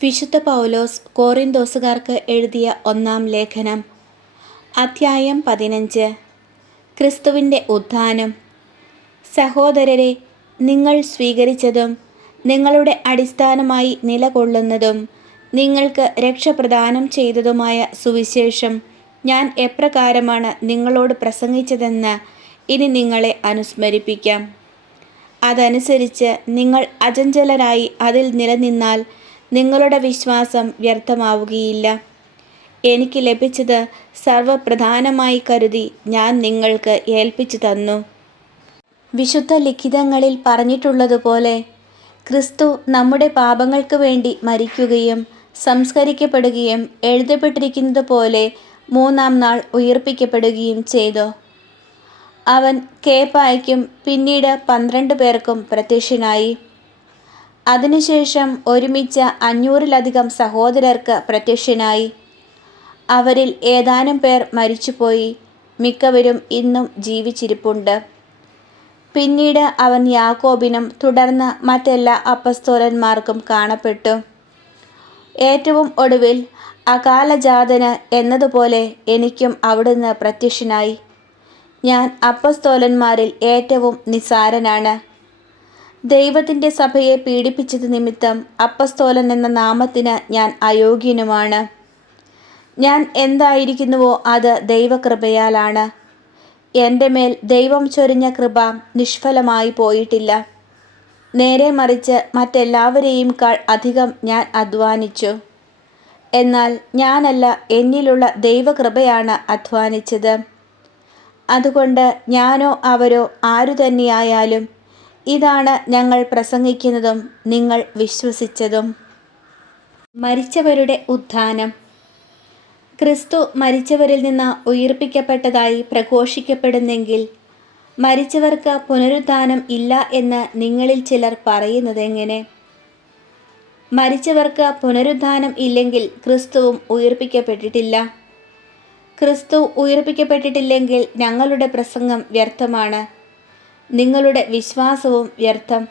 വിശുദ്ധ പൗലോസ് കോറിന്തോസുകാർക്ക് എഴുതിയ ഒന്നാം ലേഖനം, അധ്യായം 15. ക്രിസ്തുവിൻ്റെ ഉത്ഥാനം. സഹോദരരെ, നിങ്ങൾ സ്വീകരിച്ചതും നിങ്ങളുടെ അടിസ്ഥാനമായി നിലകൊള്ളുന്നതും നിങ്ങൾക്ക് രക്ഷ പ്രദാനം ചെയ്തതുമായ സുവിശേഷം ഞാൻ എപ്രകാരമാണ് നിങ്ങളോട് പ്രസംഗിച്ചതെന്ന് ഇനി നിങ്ങളെ അനുസ്മരിപ്പിക്കാം. അതനുസരിച്ച് നിങ്ങൾ അചഞ്ചലരായി അതിൽ നിലനിന്നാൽ നിങ്ങളുടെ വിശ്വാസം വ്യർത്ഥമാവുകയില്ല. എനിക്ക് ലഭിച്ചത് സർവപ്രധാനമായി കരുതി ഞാൻ നിങ്ങൾക്ക് ഏൽപ്പിച്ചു തന്നു. വിശുദ്ധ ലിഖിതങ്ങളിൽ പറഞ്ഞിട്ടുള്ളതുപോലെ ക്രിസ്തു നമ്മുടെ പാപങ്ങൾക്ക് വേണ്ടി മരിക്കുകയും സംസ്കരിക്കപ്പെടുകയും എഴുതപ്പെട്ടിരിക്കുന്നത് പോലെ മൂന്നാം നാൾ ഉയിർപ്പിക്കപ്പെടുകയും ചെയ്തു. അവൻ കേഫായ്ക്കും പിന്നീട് 12 പേർക്കും പ്രത്യക്ഷനായി. അതിനുശേഷം ഒരുമിച്ച് 500-ലധികം സഹോദരർക്ക് പ്രത്യക്ഷനായി. അവരിൽ ഏതാനും പേർ മരിച്ചുപോയി, മിക്കവരും ഇന്നും ജീവിച്ചിരിപ്പുണ്ട്. പിന്നീട് അവൻ യാക്കോബിനും തുടർന്ന് മറ്റെല്ലാ അപ്പസ്തോലന്മാർക്കും കാണപ്പെട്ടു. ഏറ്റവും ഒടുവിൽ അകാലജാതന് എന്നതുപോലെ എനിക്കും അവിടുന്ന് പ്രത്യക്ഷനായി. ഞാൻ അപ്പസ്തോലന്മാരിൽ ഏറ്റവും നിസ്സാരനാണ്. ദൈവത്തിൻ്റെ സഭയെ പീഡിപ്പിച്ചത് നിമിത്തം അപ്പസ്തോലൻ എന്ന നാമത്തിന് ഞാൻ അയോഗ്യനുമാണ്. ഞാൻ എന്തായിരിക്കുന്നുവോ അത് ദൈവകൃപയാലാണ്. എൻ്റെ മേൽ ദൈവം ചൊരിഞ്ഞ കൃപ നിഷ്ഫലമായി പോയിട്ടില്ല. നേരെ മറിച്ച് മറ്റെല്ലാവരെയും അധികം ഞാൻ അധ്വാനിച്ചു. എന്നാൽ ഞാനല്ല, എന്നിലുള്ള ദൈവകൃപയാണ് അധ്വാനിച്ചത്. അതുകൊണ്ട് ഞാനോ അവരോ ആരു തന്നെയായാലും ഇതാണ് ഞങ്ങൾ പ്രസംഗിക്കുന്നതും നിങ്ങൾ വിശ്വസിച്ചതും. മരിച്ചവരുടെ ഉത്ഥാനം. ക്രിസ്തു മരിച്ചവരിൽ നിന്ന് ഉയിർപ്പിക്കപ്പെട്ടതായി പ്രഘോഷിക്കപ്പെടുന്നെങ്കിൽ മരിച്ചവർക്ക് പുനരുത്ഥാനം ഇല്ല എന്ന് നിങ്ങളിൽ ചിലർ പറയുന്നതെങ്ങനെ? മരിച്ചവർക്ക് പുനരുത്ഥാനം ഇല്ലെങ്കിൽ ക്രിസ്തുവും ഉയിർപ്പിക്കപ്പെട്ടിട്ടില്ല. ക്രിസ്തു ഉയിർപ്പിക്കപ്പെട്ടിട്ടില്ലെങ്കിൽ ഞങ്ങളുടെ പ്രസംഗം വ്യർത്ഥമാണ്, നിങ്ങളുടെ വിശ്വാസവും വ്യർത്ഥം.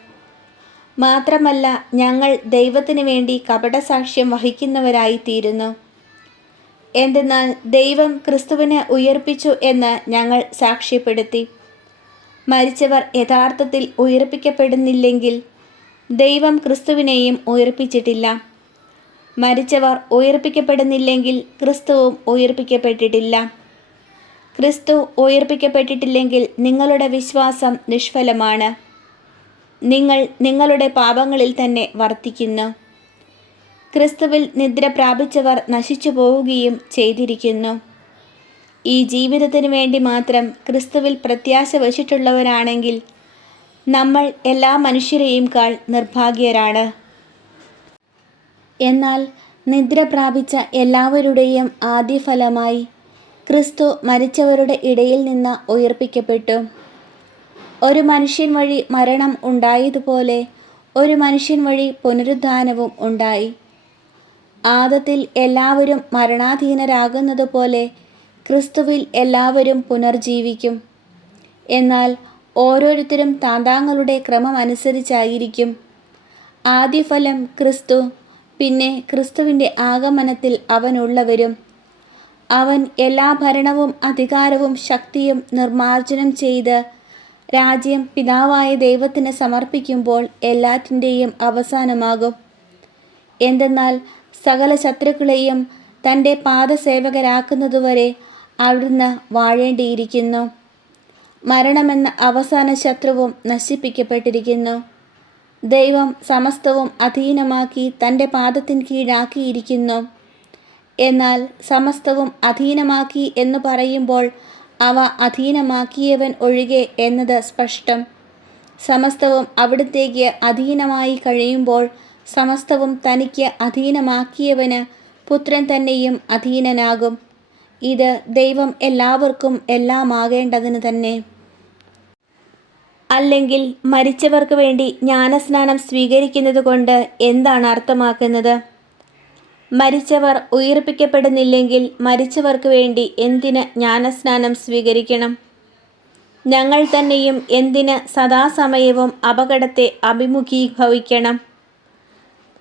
മാത്രമല്ല, ഞങ്ങൾ ദൈവത്തിന് വേണ്ടി കപടസാക്ഷ്യം വഹിക്കുന്നവരായി തീരുന്നു. എന്തെന്നാൽ ദൈവം ക്രിസ്തുവിനെ ഉയിർപ്പിച്ചു എന്ന് ഞങ്ങൾ സാക്ഷ്യപ്പെടുത്തി. മരിച്ചവർ യഥാർത്ഥത്തിൽ ഉയിർപ്പിക്കപ്പെടുന്നില്ലെങ്കിൽ ദൈവം ക്രിസ്തുവിനെയും ഉയിർപ്പിച്ചിട്ടില്ല. മരിച്ചവർ ഉയിർപ്പിക്കപ്പെടുന്നില്ലെങ്കിൽ ക്രിസ്തുവും ഉയിർപ്പിക്കപ്പെട്ടിട്ടില്ല. ക്രിസ്തു ഉയിർപ്പിക്കപ്പെട്ടിട്ടില്ലെങ്കിൽ നിങ്ങളുടെ വിശ്വാസം നിഷ്ഫലമാണ്. നിങ്ങൾ നിങ്ങളുടെ പാപങ്ങളിൽ തന്നെ വർത്തിക്കുന്നു. ക്രിസ്തുവിൽ നിദ്ര പ്രാപിച്ചവർ നശിച്ചു പോവുകയും ചെയ്തിരിക്കുന്നു. ഈ ജീവിതത്തിന് വേണ്ടി മാത്രം ക്രിസ്തുവിൽ പ്രത്യാശ വച്ചിട്ടുള്ളവരാണെങ്കിൽ നമ്മൾ എല്ലാ മനുഷ്യരെയും നിർഭാഗ്യരാണ്. എന്നാൽ നിദ്ര പ്രാപിച്ച എല്ലാവരുടെയും ആദ്യഫലമായി ക്രിസ്തു മരിച്ചവരുടെ ഇടയിൽ നിന്ന് ഉയിർപ്പിക്കപ്പെട്ടു. ഒരു മനുഷ്യൻ വഴി മരണം ഉണ്ടായതുപോലെ ഒരു മനുഷ്യൻ വഴി പുനരുത്ഥാനവും ഉണ്ടായി. ആദത്തിൽ എല്ലാവരും മരണാധീനരാകുന്നതുപോലെ ക്രിസ്തുവിൽ എല്ലാവരും പുനർജീവിക്കും. എന്നാൽ ഓരോരുത്തരും താന്താങ്ങളുടെ ക്രമമനുസരിച്ചായിരിക്കും. ആദ്യഫലം ക്രിസ്തു, പിന്നെ ക്രിസ്തുവിൻ്റെ ആഗമനത്തിൽ അവനുള്ളവരും. അവൻ എല്ലാ ഭരണവും അധികാരവും ശക്തിയും നിർമ്മാർജ്ജനം ചെയ്ത് രാജ്യം പിതാവായ ദൈവത്തിന് സമർപ്പിക്കുമ്പോൾ എല്ലാറ്റിൻ്റെയും അവസാനമാകും. എന്തെന്നാൽ സകല ശത്രുക്കളെയും തൻ്റെ പാദസേവകരാക്കുന്നതുവരെ അവിടുന്ന് വാഴേണ്ടിയിരിക്കുന്നു. മരണമെന്ന അവസാന ശത്രുവും നശിപ്പിക്കപ്പെട്ടിരിക്കുന്നു. ദൈവം സമസ്തവും അധീനമാക്കി തൻ്റെ പാദത്തിന് കീഴാക്കിയിരിക്കുന്നു. എന്നാൽ സമസ്തവും അധീനമാക്കി എന്ന് പറയുമ്പോൾ അവ അധീനമാക്കിയവൻ ഒഴികെ എന്നത് സ്പഷ്ടം. സമസ്തവും അവിടുത്തേക്ക് അധീനമായി കഴിയുമ്പോൾ സമസ്തവും തനിക്ക് അധീനമാക്കിയവന് പുത്രൻ തന്നെയും അധീനനാകും. ഇത് ദൈവം എല്ലാവർക്കും എല്ലാമാകേണ്ടതിന് തന്നെ. അല്ലെങ്കിൽ മരിച്ചവർക്ക് വേണ്ടി ജ്ഞാനസ്നാനം സ്വീകരിക്കുന്നത് കൊണ്ട് എന്താണ് അർത്ഥമാക്കുന്നത്? മരിച്ചവർ ഉയിർപ്പിക്കപ്പെടുന്നില്ലെങ്കിൽ മരിച്ചവർക്ക് വേണ്ടി എന്തിന് ജ്ഞാനസ്നാനം സ്വീകരിക്കണം? ഞങ്ങൾ തന്നെയും എന്തിന് സദാസമയവും അപകടത്തെ അഭിമുഖീഭവിക്കണം?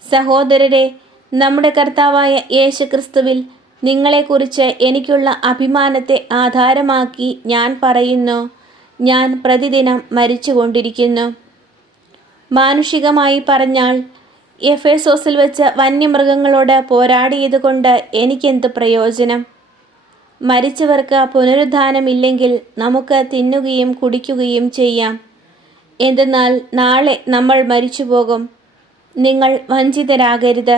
സഹോദരരെ, നമ്മുടെ കർത്താവായ യേശു ക്രിസ്തുവിൽ നിങ്ങളെക്കുറിച്ച് എനിക്കുള്ള അഭിമാനത്തെ ആധാരമാക്കി ഞാൻ പറയുന്നു, ഞാൻ പ്രതിദിനം മരിച്ചുകൊണ്ടിരിക്കുന്നു. മാനുഷികമായി പറഞ്ഞാൽ എഫേസോസിൽ വെച്ച് വന്യമൃഗങ്ങളോട് പോരാടിയതുകൊണ്ട് എനിക്കെന്ത് പ്രയോജനം? മരിച്ചവർക്ക് പുനരുദ്ധാനമില്ലെങ്കിൽ നമുക്ക് തിന്നുകയും കുടിക്കുകയും ചെയ്യാം. എന്തെന്നാൽ നാളെ നമ്മൾ മരിച്ചുപോകും. നിങ്ങൾ വഞ്ചിതരാകരുത്.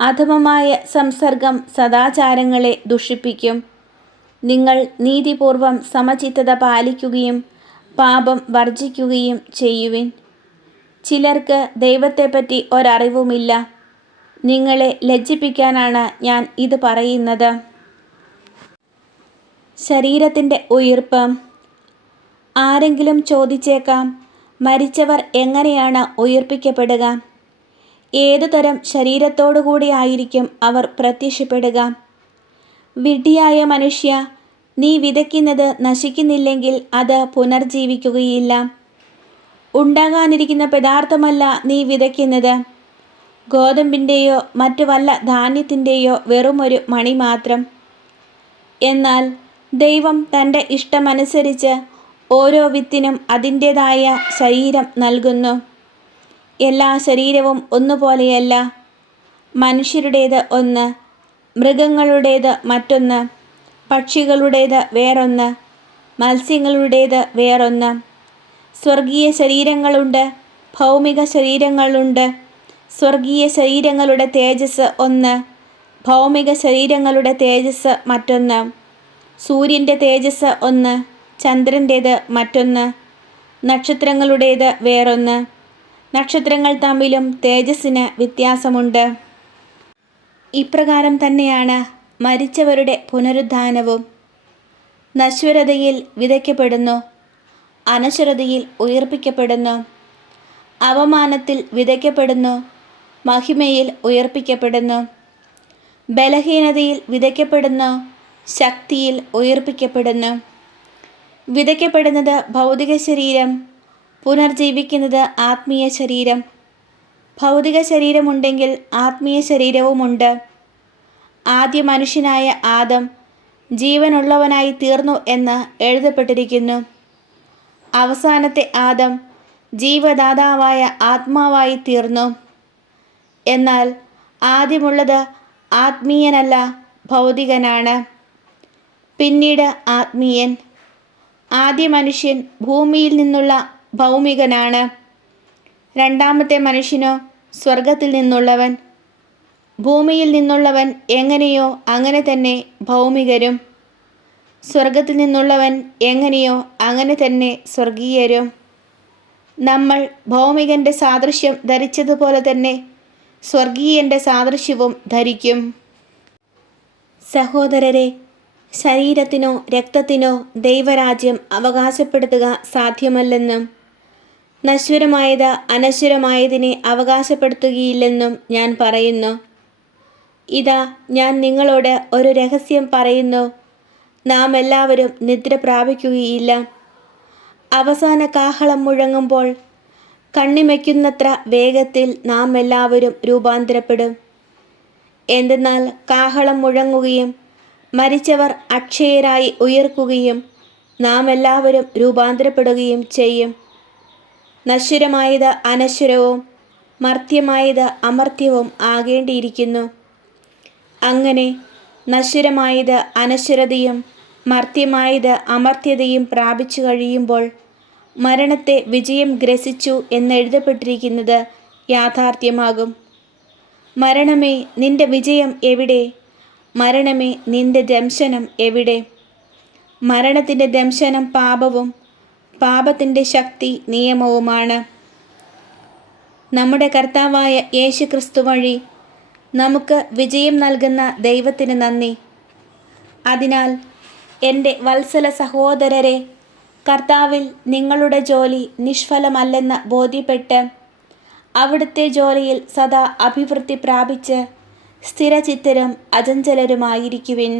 അധമമായ സംസർഗം സദാചാരങ്ങളെ ദുഷിപ്പിക്കും. നിങ്ങൾ നീതിപൂർവം സമചിത്തത പാലിക്കുകയും പാപം വർജിക്കുകയും ചെയ്യുവിൻ. ചിലർക്ക് ദൈവത്തെപ്പറ്റി ഒരറിവുമില്ല. നിങ്ങളെ ലജ്ജിപ്പിക്കാനാണ് ഞാൻ ഇത് പറയുന്നത്. ശരീരത്തിൻ്റെ ഉയിർപ്പ്. ആരെങ്കിലും ചോദിച്ചേക്കാം, മരിച്ചവർ എങ്ങനെയാണ് ഉയിർപ്പിക്കപ്പെടുക? ഏതുതരം ശരീരത്തോടുകൂടി ആയിരിക്കും അവർ പ്രത്യക്ഷപ്പെടുക? വിഡ്ഢിയായ മനുഷ്യ, നീ വിതയ്ക്കുന്നത് നശിക്കുന്നില്ലെങ്കിൽ അത് പുനർജീവിക്കുകയില്ല. ഉണ്ടാകാനിരിക്കുന്ന പദാർത്ഥമല്ല നീ വിതയ്ക്കുന്നത്, ഗോതമ്പിൻ്റെയോ മറ്റു വല്ല ധാന്യത്തിൻ്റെയോ വെറുമൊരു മണി മാത്രം. എന്നാൽ ദൈവം തൻ്റെ ഇഷ്ടമനുസരിച്ച് ഓരോ വിത്തിനും അതിൻ്റേതായ ശരീരം നൽകുന്നു. എല്ലാ ശരീരവും ഒന്നുപോലെയല്ല. മനുഷ്യരുടേത് ഒന്ന്, മൃഗങ്ങളുടേത് മറ്റൊന്ന്, പക്ഷികളുടേത് വേറൊന്ന്, മത്സ്യങ്ങളുടേത് വേറൊന്ന്. സ്വർഗീയ ശരീരങ്ങളുണ്ട്, ഭൗമിക ശരീരങ്ങളുണ്ട്. സ്വർഗീയ ശരീരങ്ങളുടെ തേജസ് ഒന്ന്, ഭൗമിക ശരീരങ്ങളുടെ തേജസ് മറ്റൊന്ന്. സൂര്യൻ്റെ തേജസ് ഒന്ന്, ചന്ദ്രൻ്റേത് മറ്റൊന്ന്, നക്ഷത്രങ്ങളുടേത് വേറൊന്ന്. നക്ഷത്രങ്ങൾ തമ്മിലും തേജസ്സിന് വ്യത്യാസമുണ്ട്. ഇപ്രകാരം തന്നെയാണ് മരിച്ചവരുടെ പുനരുദ്ധാനവും. നശ്വരതയിൽ വിതയ്ക്കപ്പെടുന്നു, അനശ്വരതയിൽ ഉയിർപ്പിക്കപ്പെടുന്നു. അവമാനത്തിൽ വിതയ്ക്കപ്പെടുന്നു, മഹിമയിൽ ഉയിർപ്പിക്കപ്പെടുന്നു. ബലഹീനതയിൽ വിതയ്ക്കപ്പെടുന്നു, ശക്തിയിൽ ഉയിർപ്പിക്കപ്പെടുന്നു. വിതയ്ക്കപ്പെടുന്നത് ഭൗതിക ശരീരം, പുനർജീവിക്കുന്നത് ആത്മീയ ശരീരം. ഭൗതിക ശരീരമുണ്ടെങ്കിൽ ആത്മീയ ശരീരവുമുണ്ട്. ആദ്യ മനുഷ്യനായ ആദം ജീവനുള്ളവനായി തീർന്നു എന്ന് എഴുതപ്പെട്ടിരിക്കുന്നു. അവസാനത്തെ ആദം ജീവദാതാവായ ആത്മാവായി തീർന്നു. എന്നാൽ ആദ്യമുള്ളത് ആത്മീയനല്ല, ഭൗതികനാണ്. പിന്നീട് ആത്മീയൻ. ആദ്യ മനുഷ്യൻ ഭൂമിയിൽ നിന്നുള്ള ഭൗമികനാണ്. രണ്ടാമത്തെ മനുഷ്യനോ സ്വർഗത്തിൽ നിന്നുള്ളവൻ. ഭൂമിയിൽ നിന്നുള്ളവൻ എങ്ങനെയോ അങ്ങനെ തന്നെ ഭൗമികരും, സ്വർഗത്തിൽ നിന്നുള്ളവൻ എങ്ങനെയോ അങ്ങനെ തന്നെ സ്വർഗീയരും. നമ്മൾ ഭൗമികൻ്റെ സാദൃശ്യം ധരിച്ചതുപോലെ തന്നെ സ്വർഗീയൻ്റെ സാദൃശ്യവും ധരിക്കും. സഹോദരരെ, ശരീരത്തിനോ രക്തത്തിനോ ദൈവരാജ്യം അവകാശപ്പെടുത്തുക സാധ്യമല്ലെന്നും നശ്വരമായത് അനശ്വരമായതിനെ അവകാശപ്പെടുത്തുകയില്ലെന്നും ഞാൻ പറയുന്നു. ഇതാ, ഞാൻ നിങ്ങളോട് ഒരു രഹസ്യം പറയുന്നു. നാം എല്ലാവരും നിദ്ര പ്രാപിക്കുകയില്ല. അവസാന കാഹളം മുഴങ്ങുമ്പോൾ കണ്ണിമയ്ക്കുന്നത്ര വേഗത്തിൽ നാം എല്ലാവരും രൂപാന്തരപ്പെടും. എന്തെന്നാൽ കാഹളം മുഴങ്ങുകയും മരിച്ചവർ അക്ഷയരായി ഉയർക്കുകയും നാം എല്ലാവരും രൂപാന്തരപ്പെടുകയും ചെയ്യും. നശ്വരമായത് അനശ്വരവും മർത്യമായത് അമർത്യവും ആകേണ്ടിയിരിക്കുന്നു. അങ്ങനെ നശ്വരമായത് അനശ്വരതയും മർത്യമായത് അമർത്യതയും പ്രാപിച്ചു കഴിയുമ്പോൾ മരണത്തെ വിജയം ഗ്രസിച്ചു എന്നെഴുതപ്പെട്ടിരിക്കുന്നത് യാഥാർത്ഥ്യമാകും. മരണമേ, നിന്റെ വിജയം എവിടെ? മരണമേ, നിന്റെ ദംശനം എവിടെ? മരണത്തിൻ്റെ ദംശനം പാപവും പാപത്തിൻ്റെ ശക്തി നിയമവുമാണ്. നമ്മുടെ കർത്താവായ യേശു ക്രിസ്തു വഴി നമുക്ക് വിജയം നൽകുന്ന ദൈവത്തിന് നന്ദി. അതിനാൽ എൻ്റെ വത്സല സഹോദരരെ, കർത്താവിൽ നിങ്ങളുടെ ജോലി നിഷ്ഫലമല്ലെന്ന് ബോധ്യപ്പെട്ട് അവിടുത്തെ ജോലിയിൽ സദാ അഭിവൃദ്ധി പ്രാപിച്ച് സ്ഥിരചിത്തരും അചഞ്ചലരുമായിരിക്കുവിൻ.